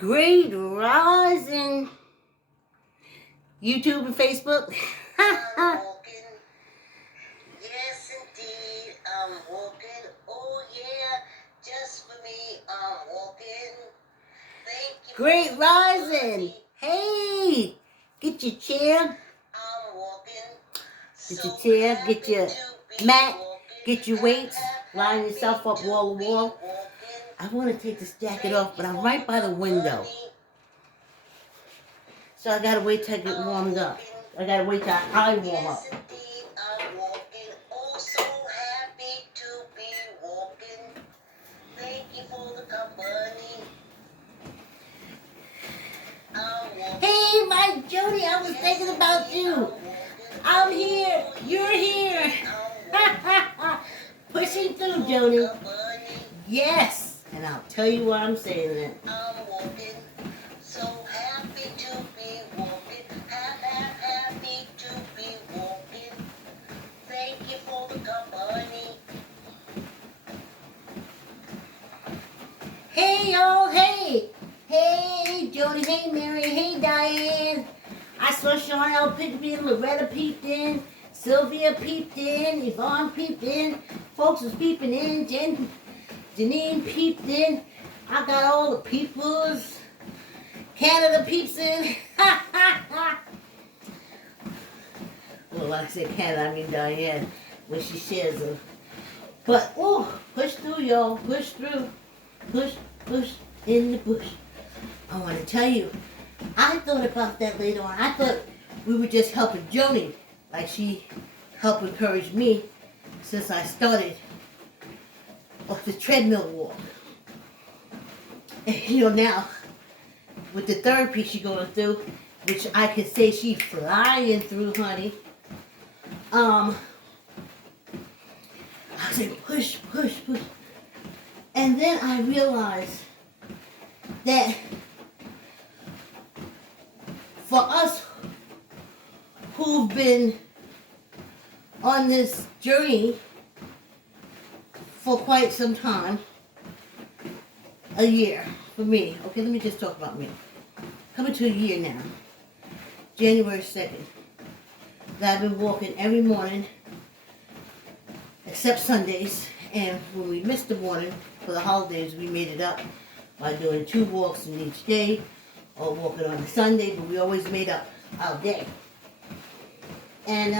Great rising, YouTube and Facebook. I'm walking. Yes, indeed, I'm walking. Oh, yeah, just for me, I'm walking. Thank you. Great rising. Hey, get your chair. I'm walking. Get your chair. Get your mat. Get your weights. Line yourself up wall to wall. I want to take this jacket off, but I'm right by the window. So I gotta wait till I get warmed up. I gotta wait till I warm up. Yes, indeed, I'm walking. Oh, so happy to be walking. Thank you for the company. I'm walking. Hey, my Jody, I was thinking about you. I'm here. You're here. Pushing through, Jody. Yes. And I'll tell you why I'm saying that. I'm walking. So happy to be walking. Happy to be walking. Thank you for the company. Hey, y'all. Hey. Hey, Jody. Hey, Mary. Hey, Diane. I saw Chanel peeped in. Loretta peeped in. Sylvia peeped in. Yvonne peeped in. Folks was peeping in. Janine peeped in. I got all the peoples. Canada peeps in. Well, when I say Canada, I mean Diane, when she shares them. But, push through, y'all. Push through. Push in the bush. I want to tell you, I thought about that later on. I thought we were just helping Joni, like she helped encourage me since I started off the treadmill walk. And now, with the therapy she's going through, which I can say she's flying through, honey. I said push. And then I realized that for us who've been on this journey for quite some time, a year for me. Okay, let me just talk about me. Coming to a year now, January 2nd, that I've been walking every morning except Sundays, and when we missed the morning for the holidays, we made it up by doing 2 walks in each day or walking on a Sunday, but we always made up our day. And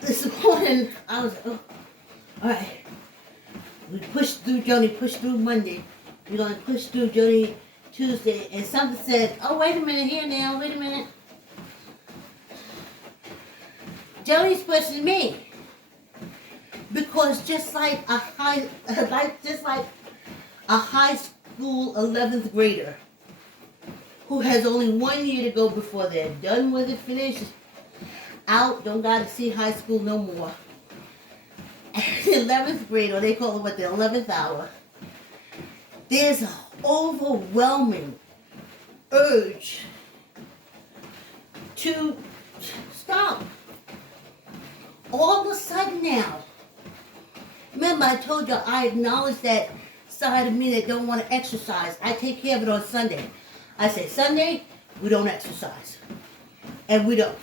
this morning I was all right, we pushed through Joni, pushed through Monday, we're going to push through Joni Tuesday, and something said, oh, wait a minute here now, wait a minute. Joni's pushing me. Because just like a high school 11th grader who has only 1 year to go before they're done with it, finished, out, don't gotta see high school no more. The 11th grade, or they call it what, the 11th hour, there's an overwhelming urge to stop. All of a sudden now, remember I told you I acknowledge that side of me that don't want to exercise. I take care of it on Sunday. I say, Sunday, we don't exercise. And we don't.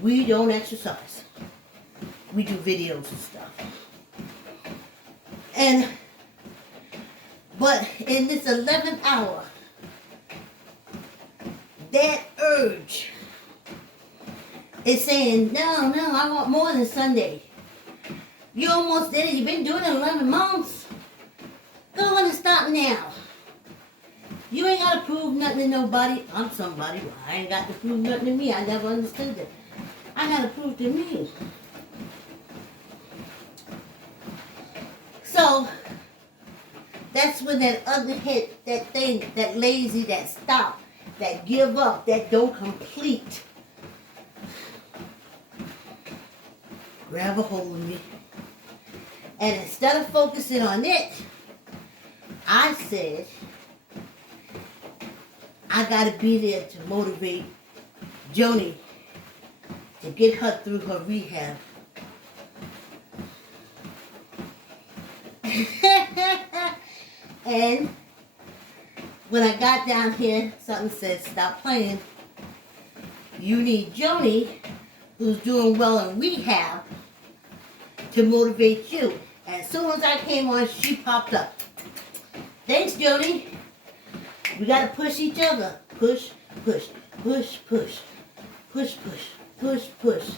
We don't exercise. We do videos and stuff. But in this 11th hour, that urge is saying, no, I want more than Sunday. You almost did it. You've been doing it 11 months. Go on and stop now. You ain't got to prove nothing to nobody. I'm somebody. Well, I ain't got to prove nothing to me. I never understood that. I got to prove to me. So, that's when that other hit, that thing, that lazy, that stop, that give up, that don't complete, grab a hold of me. And instead of focusing on it, I said, I gotta be there to motivate Joni to get her through her rehab. And when I got down here, something said, stop playing. You need Joni, who's doing well in rehab, to motivate you. And as soon as I came on, she popped up. Thanks, Joni. We gotta push each other. Push, push, push, push, push, push, push, push.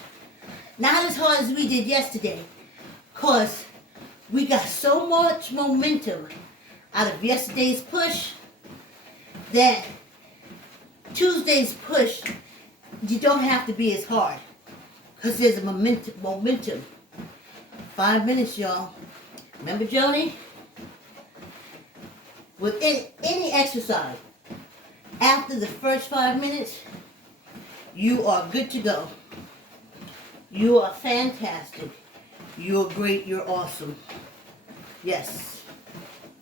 Not as hard as we did yesterday, cause we got so much momentum out of yesterday's push that Tuesday's push, you don't have to be as hard, cause there's a momentum. 5 minutes, y'all. Remember, Joni? With any exercise, after the first 5 minutes, you are good to go. You are fantastic. You're great. You're awesome. Yes.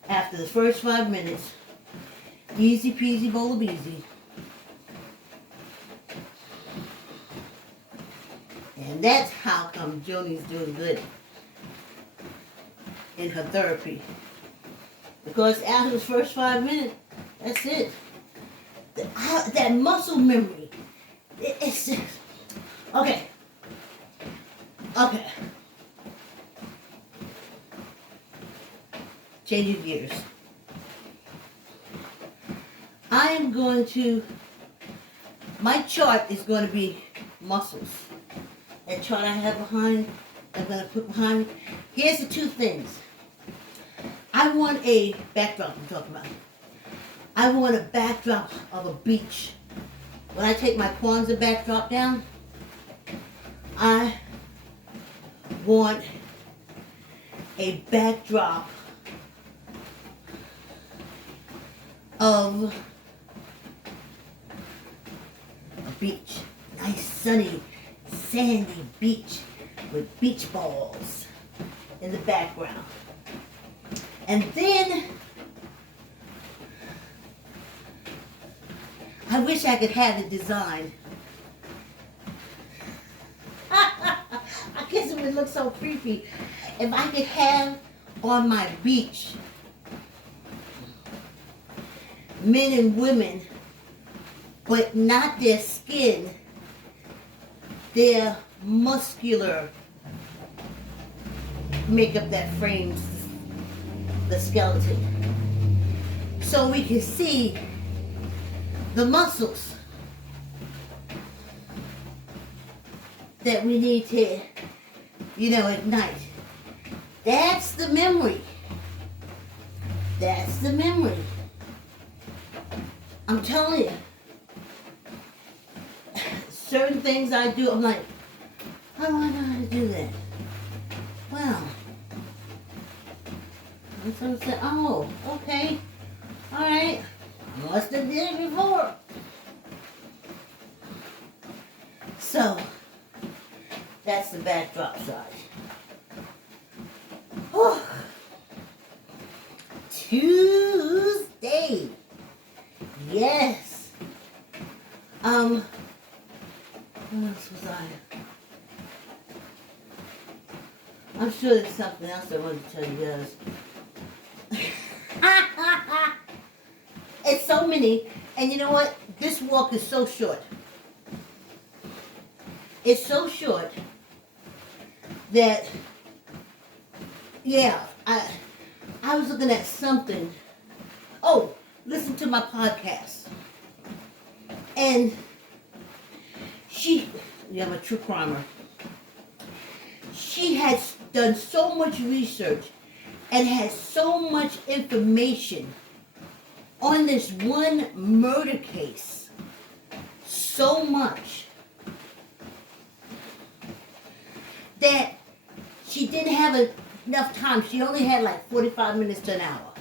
After the first 5 minutes, easy peasy bowl of easy. And that's how come Joni's doing good in her therapy. Because after the first 5 minutes, that's it. That muscle memory, it's just, okay. Changing gears. I am going to, my chart is going to be muscles. That chart I have behind, I'm going to put behind me. Here's the two things. I want a backdrop I'm talking about. I want a backdrop of a beach. When I take my Kwanzaa backdrop down, I want a backdrop of a beach. Nice sunny, sandy beach with beach balls in the background. And then I wish I could have it designed. I guess it would look so creepy if I could have on my beach men and women, but not their skin, their muscular makeup that frames the skeleton. So we can see the muscles that we need to, ignite. That's the memory. That's the memory. I'm telling you, certain things I do, I'm like, how do I know how to do that? Well, and someone said, oh, okay, all right, I must have did it before. So, that's the backdrop side. Oh. Tuesday. Yes. What else was I? I'm sure there's something else I wanted to tell you guys. It's so many, and you know what? This walk is so short. It's so short that, yeah, I was looking at something. Oh, listen to my podcast. And I'm a true crimer. She has done so much research and has so much information on this one murder case. So much that she didn't have enough time. She only had like 45 minutes to an hour.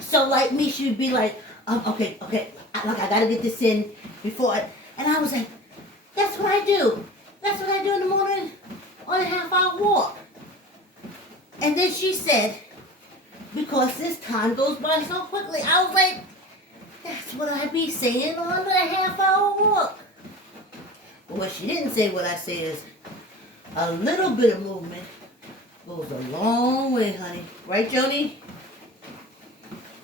So like me, she would be like, okay, I gotta get this in before and I was like, that's what I do. That's what I do in the morning on a half-hour walk. And then she said, because this time goes by so quickly, I was like, that's what I be saying on a half-hour walk. But what she didn't say, what I say is, a little bit of movement goes a long way, honey. Right, Joni?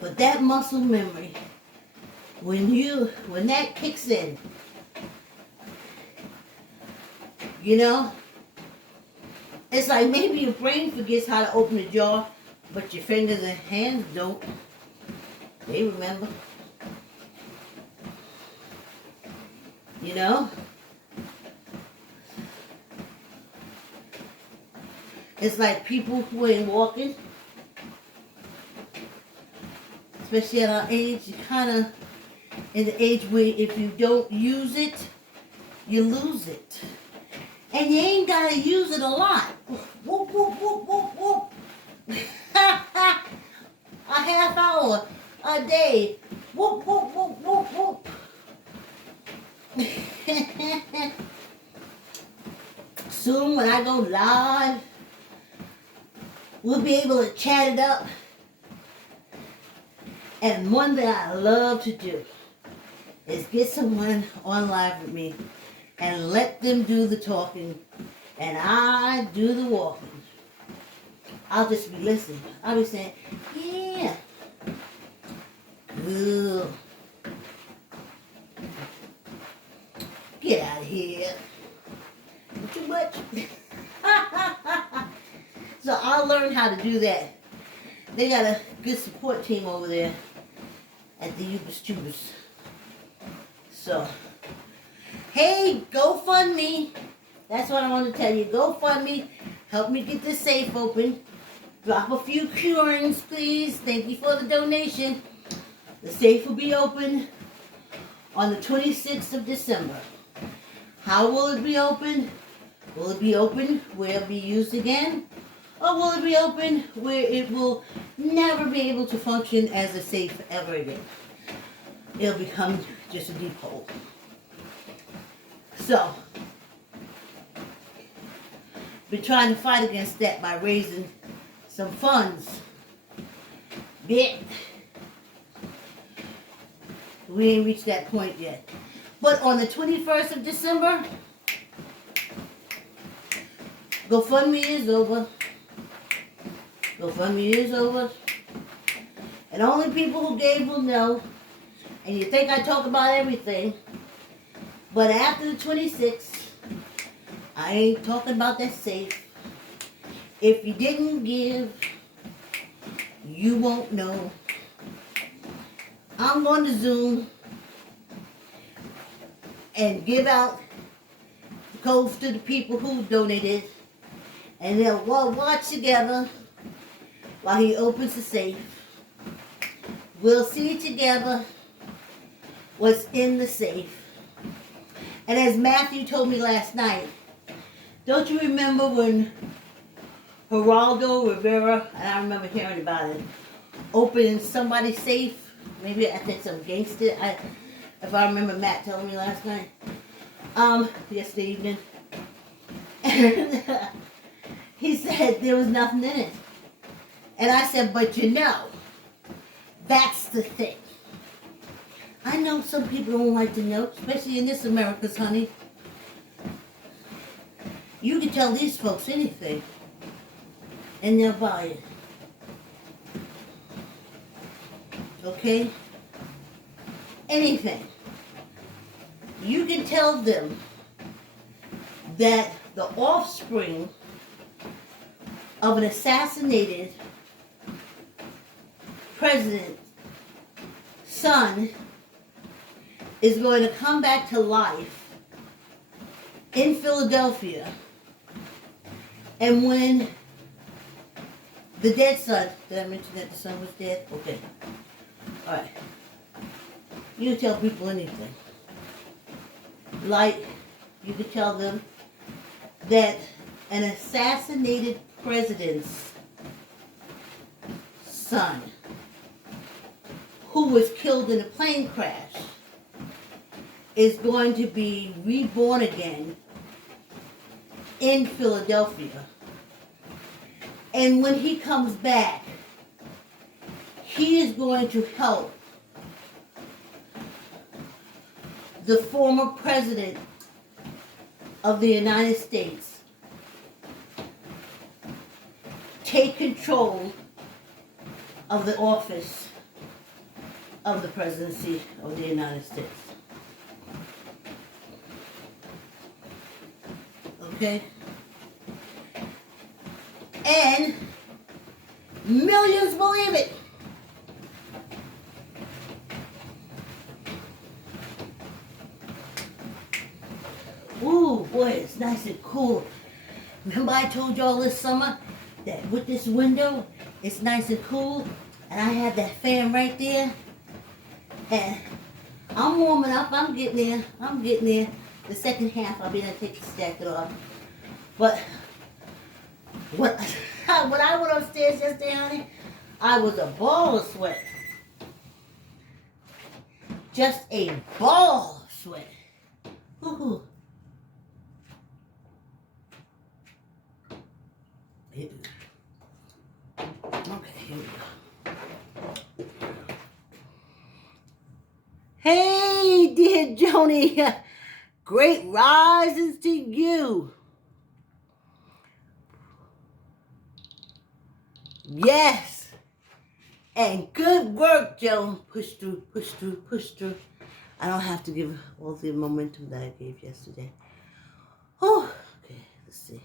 But that muscle memory, when that kicks in, you know, it's like maybe your brain forgets how to open a jar, but your fingers and hands don't. They remember. You know? It's like people who ain't walking, especially at our age, you kind of in the age where if you don't use it, you lose it. And you ain't got to use it a lot. Whoop, whoop, whoop, whoop, whoop. A half hour a day. Whoop, whoop, whoop, whoop, whoop. Soon when I go live, we'll be able to chat it up. And one thing I love to do is get someone on live with me and let them do the talking and I do the walking. I'll just be listening. I'll be saying, yeah. Good. Get out of here. Too much. So I'll learn how to do that. They got a good support team over there at the Ubers Tubers. So, hey, GoFundMe. That's what I want to tell you. GoFundMe. Help me get this safe open. Drop a few coins, please. Thank you for the donation. The safe will be open on the 26th of December. How will it be open? Will it be open where it'll be used again? Or will it be open where it will never be able to function as a safe ever again? It'll become just a deep hole. So, been trying to fight against that by raising some funds. Bit. We ain't reached that point yet. But on the 21st of December, GoFundMe is over. GoFundMe is over. And only people who gave will know. And you think I talk about everything. But after the 26th, I ain't talking about that safe. If you didn't give, you won't know. I'm going to Zoom and give out the codes to the people who donated. And they'll watch together while he opens the safe. We'll see together what's in the safe. And as Matthew told me last night, don't you remember when Geraldo Rivera, and I remember hearing about it, opened somebody's safe? Maybe I think some gangster, if I remember Matt telling me last night. Yesterday evening. And he said there was nothing in it. And I said, but you know, that's the thing. I know some people don't like to know, especially in this America's, honey. You can tell these folks anything, and they'll buy it. Okay? Anything. You can tell them that the offspring of an assassinated president's son is going to come back to life in Philadelphia. And when the dead son, did I mention that the son was dead? Okay. All right. You can tell people anything. Like, you could tell them that an assassinated president's son who was killed in a plane crash is going to be reborn again in Philadelphia. And when he comes back, he is going to help the former president of the United States take control of the office of the presidency of the United States. Okay? And millions believe it. Ooh, boy, it's nice and cool. Remember I told y'all this summer that with this window, it's nice and cool, and I have that fan right there, and I'm warming up, I'm getting there. The second half, I'll be able to take the jacket off. But when I went upstairs yesterday, honey, I was a ball of sweat. Just a ball of sweat. Ooh. Okay, here we go. Hey, dear Joni, great rises to you. Yes, and good work, Joan. Push through, push through, push through. I don't have to give all the momentum that I gave yesterday. Oh, okay, let's see.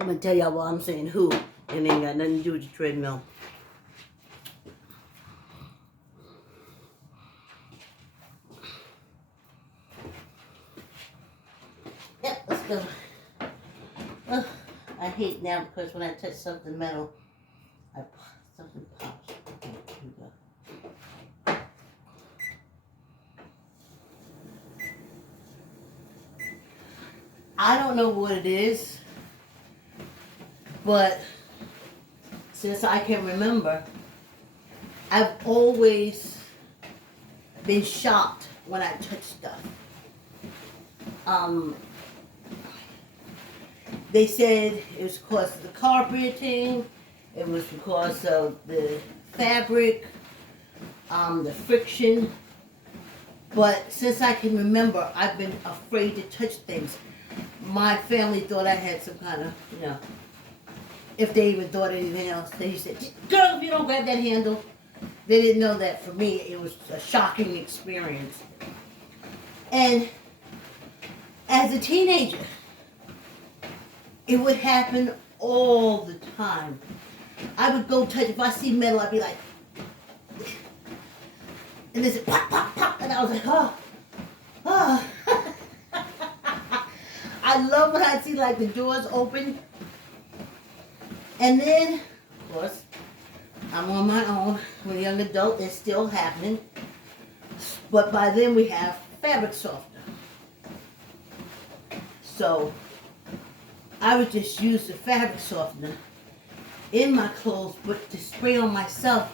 I'm gonna tell y'all why I'm saying who. It ain't got nothing to do with the treadmill. Yep, let's go. Ugh, I hate now because when I touch something metal, something pops. Okay, here we go. I don't know what it is, but since I can remember, I've always been shocked when I touch stuff. They said it was because of the carpeting, it was because of the fabric, the friction. But since I can remember, I've been afraid to touch things. My family thought I had some kind of, if they even thought anything else, they said, girl, if you don't grab that handle. They didn't know that for me, it was a shocking experience. And as a teenager, it would happen all the time. I would go touch, if I see metal, I'd be like, and they said, pop, pop, pop, and I was like, oh. I love when I see like the doors open. And then, of course, I'm on my own. When a young adult, it's still happening. But by then we have fabric softener. So I would just use the fabric softener in my clothes, but to spray on myself,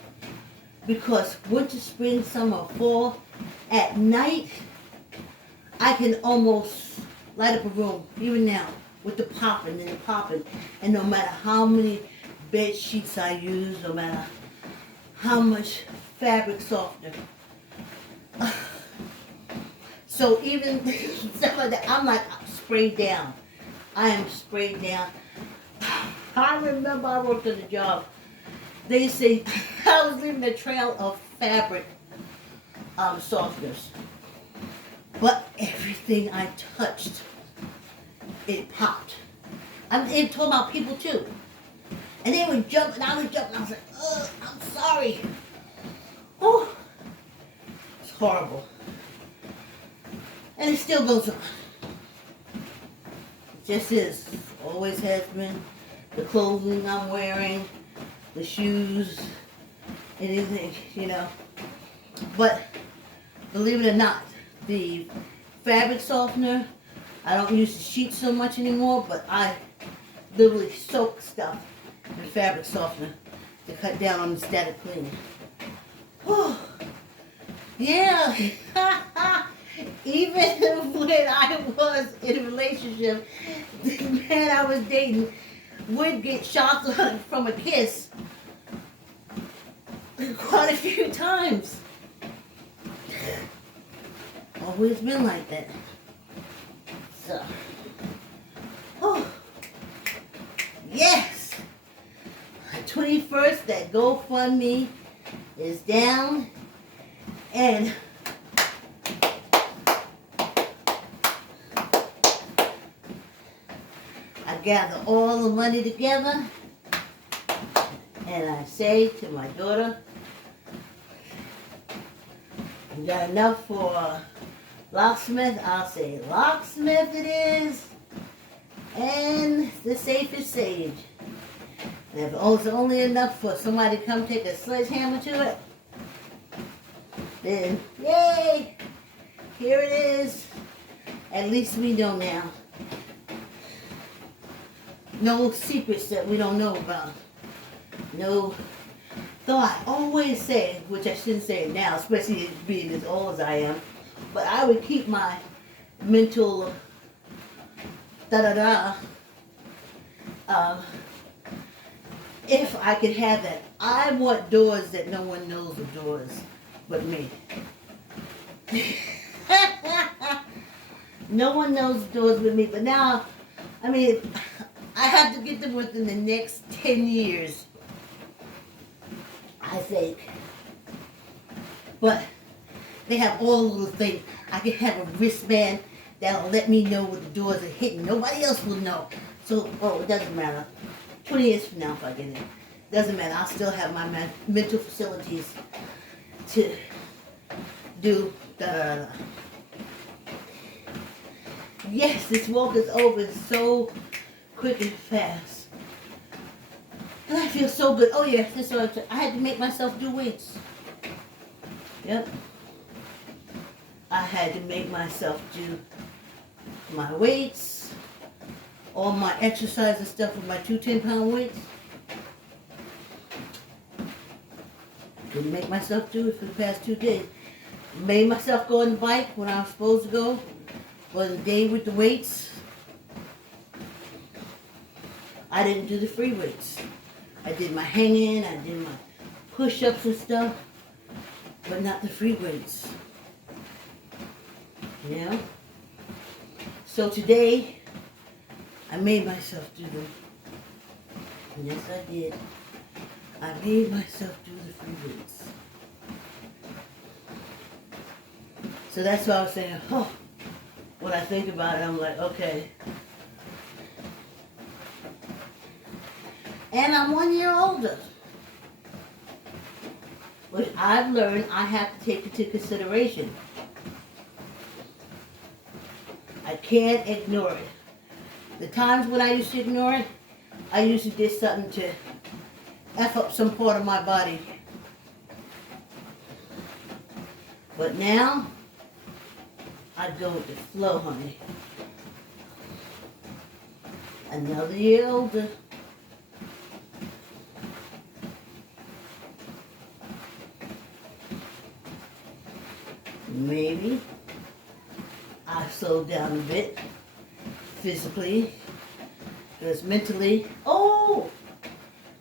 because winter, spring, summer, fall, at night, I can almost light up a room, even now, with the popping and the popping. And no matter how many bed sheets I use, no matter how much fabric softener. So even stuff like that, I'm like sprayed down. I am sprayed down. I remember I worked at a job. They say I was leaving a trail of fabric softeners. But everything I touched, it popped. I'm talking about people too. And they would jump and I would jump and I was like, ugh, I'm sorry. Oh, it's horrible. And it still goes on. It just is. Always has been. The clothing I'm wearing, the shoes, anything, But believe it or not, the fabric softener, I don't use the sheet so much anymore, but I literally soak stuff in fabric softener to cut down on the static cleaning. Oh, yeah. Even when I was in a relationship, the man I was dating would get shocked from a kiss quite a few times. Always been like that. So, oh, yes. 21st, that GoFundMe is down, and I gather all the money together, and I say to my daughter, you got enough for locksmith? I'll say, locksmith it is, and the safe is saved. And if it's only enough for somebody to come take a sledgehammer to it, then yay, here it is. At least we know now. No secrets that we don't know about. No. Though I always say, which I shouldn't say now, especially being as old as I am, but I would keep my mental if I could have that. I want doors that no one knows are doors but me. No one knows doors but me. But now, I mean, I have to get them within the next 10 years, I think. But they have all the little things. I can have a wristband that'll let me know what the doors are hitting. Nobody else will know. So, oh, it doesn't matter. 20 years from now if I get it. Doesn't matter. I'll still have my mental facilities to do da. Yes, this walk is over so quick and fast. And I feel so good. Oh yeah, this I had to make myself do weights. Yep. I had to make myself do my weights, all my exercise and stuff with my 2 10-pound weights. Couldn't make myself do it for the past 2 days. Made myself go on the bike when I was supposed to go. For the day with the weights. I didn't do the free weights. I did my hanging, I did my push-ups and stuff, but not the free weights. You know? So today, I made myself do them. Yes, I did. I made myself do the free weights. So that's why I was saying, oh, when I think about it, I'm like, okay. And I'm 1 year older, which I've learned I have to take into consideration. I can't ignore it. The times when I used to ignore it, I usually did something to F up some part of my body. But now, I go with the flow, honey. Another year older. Maybe I slowed down a bit physically, because mentally, oh,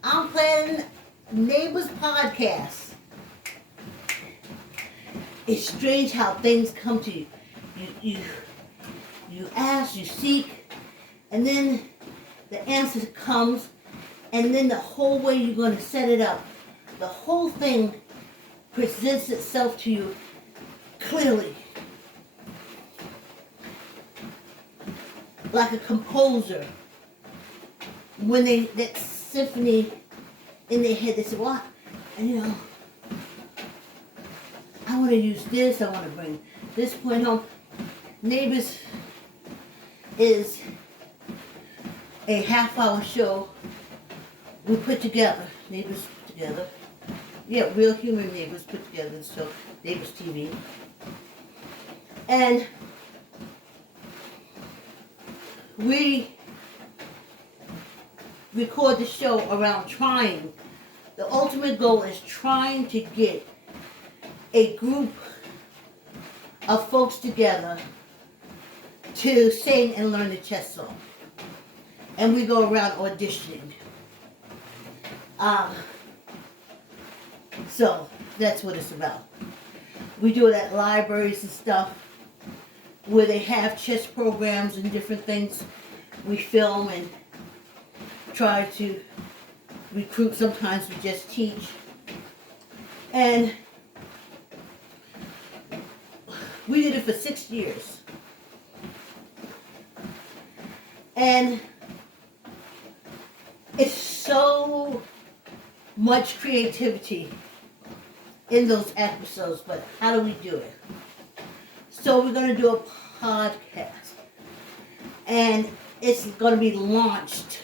I'm planning Neighbors podcast. It's strange how things come to you. You ask, you seek, and then the answer comes, and then the whole way you're going to set it up, the whole thing presents itself to you clearly. Like a composer, when that symphony in their head, they say, well, and you know, I want to use this, I want to bring this point home. Neighbors is a half-hour show we put together. Neighbors put together. Yeah, real human neighbors put together the show, Neighbors TV. And we record the show around trying. The ultimate goal is trying to get a group of folks together to sing and learn the chess song. And we go around auditioning. So that's what it's about. We do it at libraries and stuff where they have chess programs and different things. We film and try to recruit, sometimes we just teach. And we did it for 6 years. And it's so much creativity in those episodes, but how do we do it? So we're going to do a podcast. And it's going to be launched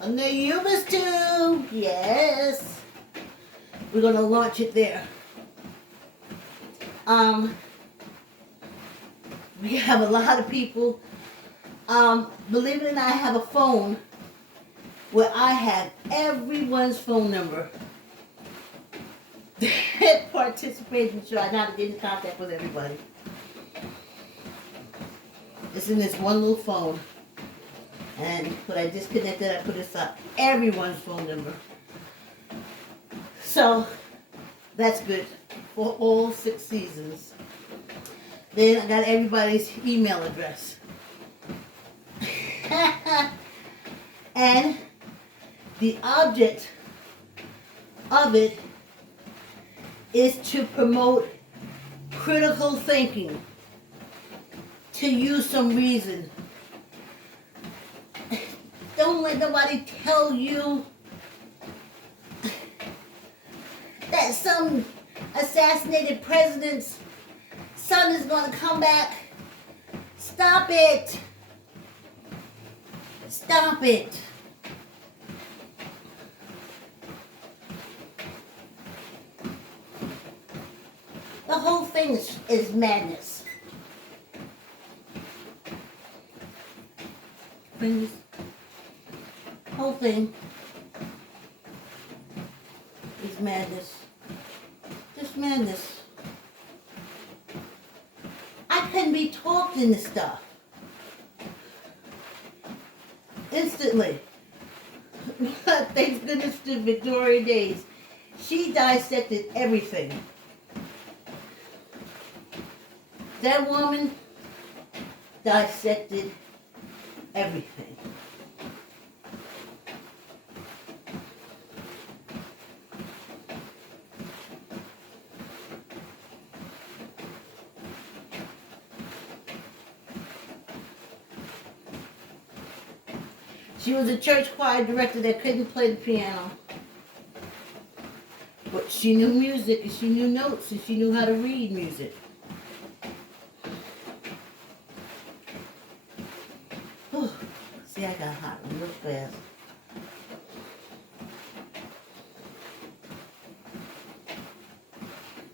on the YouTube. Yes. We're going to launch it there. We have a lot of people. Believe it or not, I have a phone where I have everyone's phone number that participated in the show. I know how to get in contact with everybody. It's in this one little phone. And when I disconnected, I put this up. Everyone's phone number. So, that's good for all 6 seasons. Then I got everybody's email address. And the object of it is to promote critical thinking, to use some reason. Don't let nobody tell you that some assassinated president's son is going to come back. Stop it. Stop it. The whole thing is madness. Friends, whole thing is madness. Just madness. I couldn't be talked into stuff. Instantly. Thank goodness to Victoria Days. She dissected everything. That woman dissected everything. She was a church choir director that couldn't play the piano. But she knew music, and she knew notes, and she knew how to read music. Whew. See, I got hot real fast.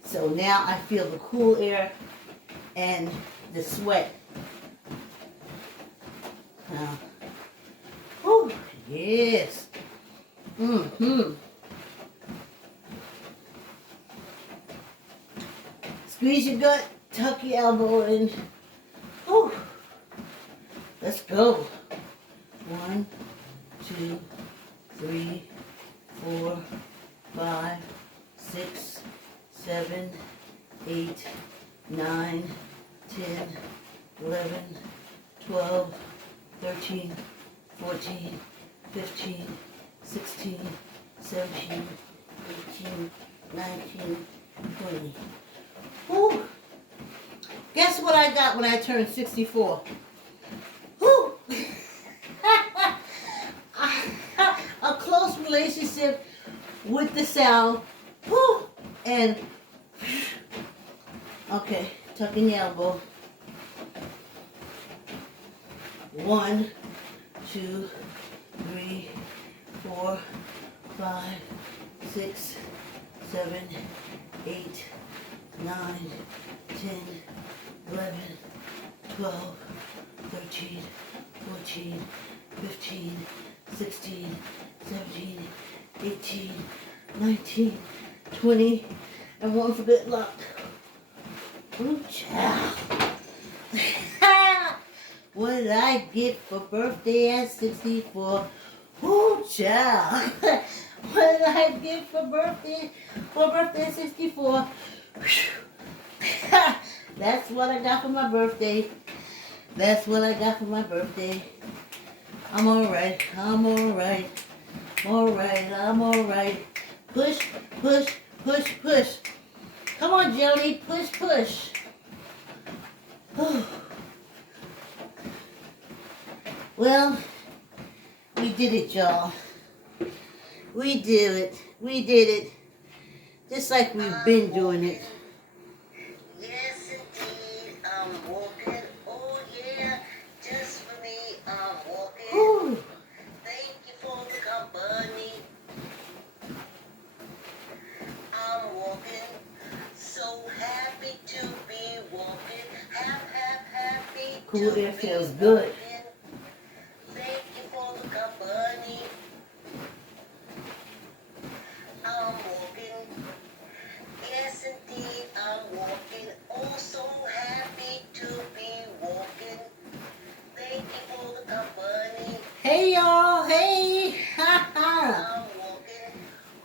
So now I feel the cool air and the sweat. Now, whew, yes. Squeeze your gut, tuck your elbow in. Whew. Let's go. 1, 2, 3, 4, 5, 6, 7, 8, 9, 10, 11, 12, 13, 14, 15, 16, 17, 18, 19, 20. Whew. Guess what I got when I turned 64? Whew. A close relationship with the sound. Whew. And, okay, tuck in your elbow. 1, 2, 3, 4, 5, 6, 7, 8, 9, 10, 11, 12, 13, 14, 15, 16, 17, 18, 19, 20, and 1 for good luck. Ooh, child. What did I get for birthday at 64? Ooh, child. What did I get for birthday at 64? That's what I got for my birthday. That's what I got for my birthday. I'm alright. I'm alright. alright, I'm alright. Push, push, push, push. Come on, Jody, push, push. Well, we did it, y'all. We did it. We did it. Just like we've been doing it. Yes, indeed, I'm walking. Oh, yeah, just for me, I'm walking. Whew. Thank you for the company. I'm walking. So happy to be walking. Happy Cool to air be feels good. walking. Thank you for the company. I'm walking. Yes, indeed, I'm walking. Oh, so happy to be walking. Thank you for the company. Hey, y'all. Hey. Ha ha. I'm walking.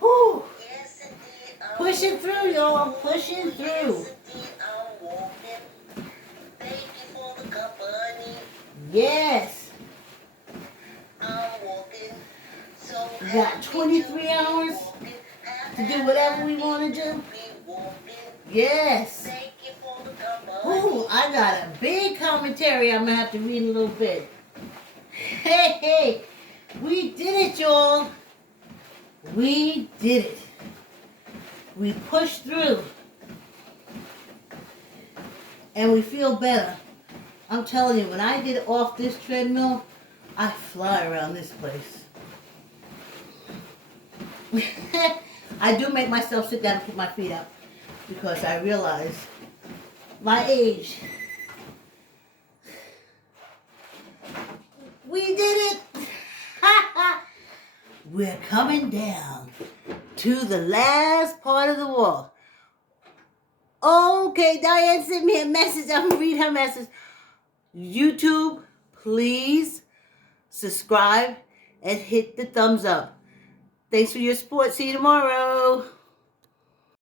Whew. Yes, indeed, I'm Pushing through, walking. y'all. Pushing through. Yes, indeed, I'm walking. Thank you for the company. Yes. I'm walking. So We got happy 23 to be hours walking. to do whatever we Happy want to to do. be walking. Yes. Thank you for the company. Ooh, I got a big commentary I'm going to have to read in a little bit. Hey, hey. We did it, y'all. We did it. We pushed through. And we feel better. I'm telling you, when I get off this treadmill, I fly around this place. I do make myself sit down and put my feet up because I realize my age. We did it! We're coming down to the last part of the walk. Okay, Diane sent me a message. I'm going to read her message. YouTube, please subscribe and hit the thumbs up. Thanks for your support. See you tomorrow.